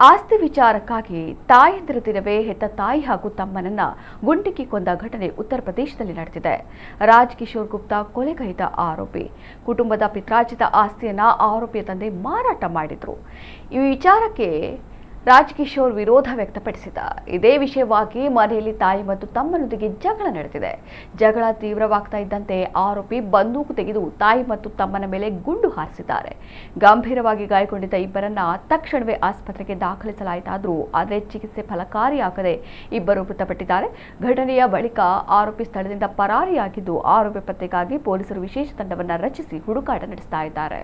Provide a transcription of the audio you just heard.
ಆಸ್ತಿ ವಿಚಾರಕ್ಕಾಗಿ ತಾಯಂದಿರ ದಿನವೇ ಹೆತ್ತ ತಾಯಿ ಹಾಗೂ ತಮ್ಮನನ್ನ ಗುಂಡಿಕ್ಕಿ ಕೊಂದ ಘಟನೆ ಉತ್ತರ ಪ್ರದೇಶದಲ್ಲಿ ನಡೆದಿದೆ. ರಾಜ್ ಕಿಶೋರ್ ಗುಪ್ತಾ ಕೊಲೆಗೈದ ಆರೋಪಿ. ಕುಟುಂಬದ ಪಿತ್ರಾರ್ಜಿತ ಆಸ್ತಿಯನ್ನ ಆರೋಪಿಯ ತಂದೆ ಮಾರಾಟ ಮಾಡಿದ್ರು. ಈ ವಿಚಾರಕ್ಕೆ ರಾಜ್ ಕಿಶೋರ್ ವಿರೋಧ ವ್ಯಕ್ತಪಡಿಸಿದ. ಇದೇ ವಿಷಯವಾಗಿ ಮನೆಯಲ್ಲಿ ತಾಯಿ ಮತ್ತು ತಮ್ಮನೊಂದಿಗೆ ಜಗಳ ನಡೆದಿದೆ. ಜಗಳ ತೀವ್ರವಾಗ್ತಾ ಇದ್ದಂತೆ ಆರೋಪಿ ಬಂದೂಕು ತೆಗೆದು ತಾಯಿ ಮತ್ತು ತಮ್ಮನ ಮೇಲೆ ಗುಂಡು ಹಾರಿಸಿದ್ದಾರೆ. ಗಂಭೀರವಾಗಿ ಗಾಯಗೊಂಡಿದ್ದ ಇಬ್ಬರನ್ನ ತಕ್ಷಣವೇ ಆಸ್ಪತ್ರೆಗೆ ದಾಖಲಿಸಲಾಯಿತಾದರೂ ಆದರೆ ಚಿಕಿತ್ಸೆ ಫಲಕಾರಿಯಾಗದೆ ಇಬ್ಬರು ಮೃತಪಟ್ಟಿದ್ದಾರೆ. ಘಟನೆಯ ಬಳಿಕ ಆರೋಪಿ ಸ್ಥಳದಿಂದ ಪರಾರಿಯಾಗಿದ್ದು, ಆರೋಪಿ ಪತ್ತೆಗಾಗಿ ಪೊಲೀಸರು ವಿಶೇಷ ತಂಡವನ್ನು ರಚಿಸಿ ಹುಡುಕಾಟ ನಡೆಸ್ತಾ ಇದ್ದಾರೆ.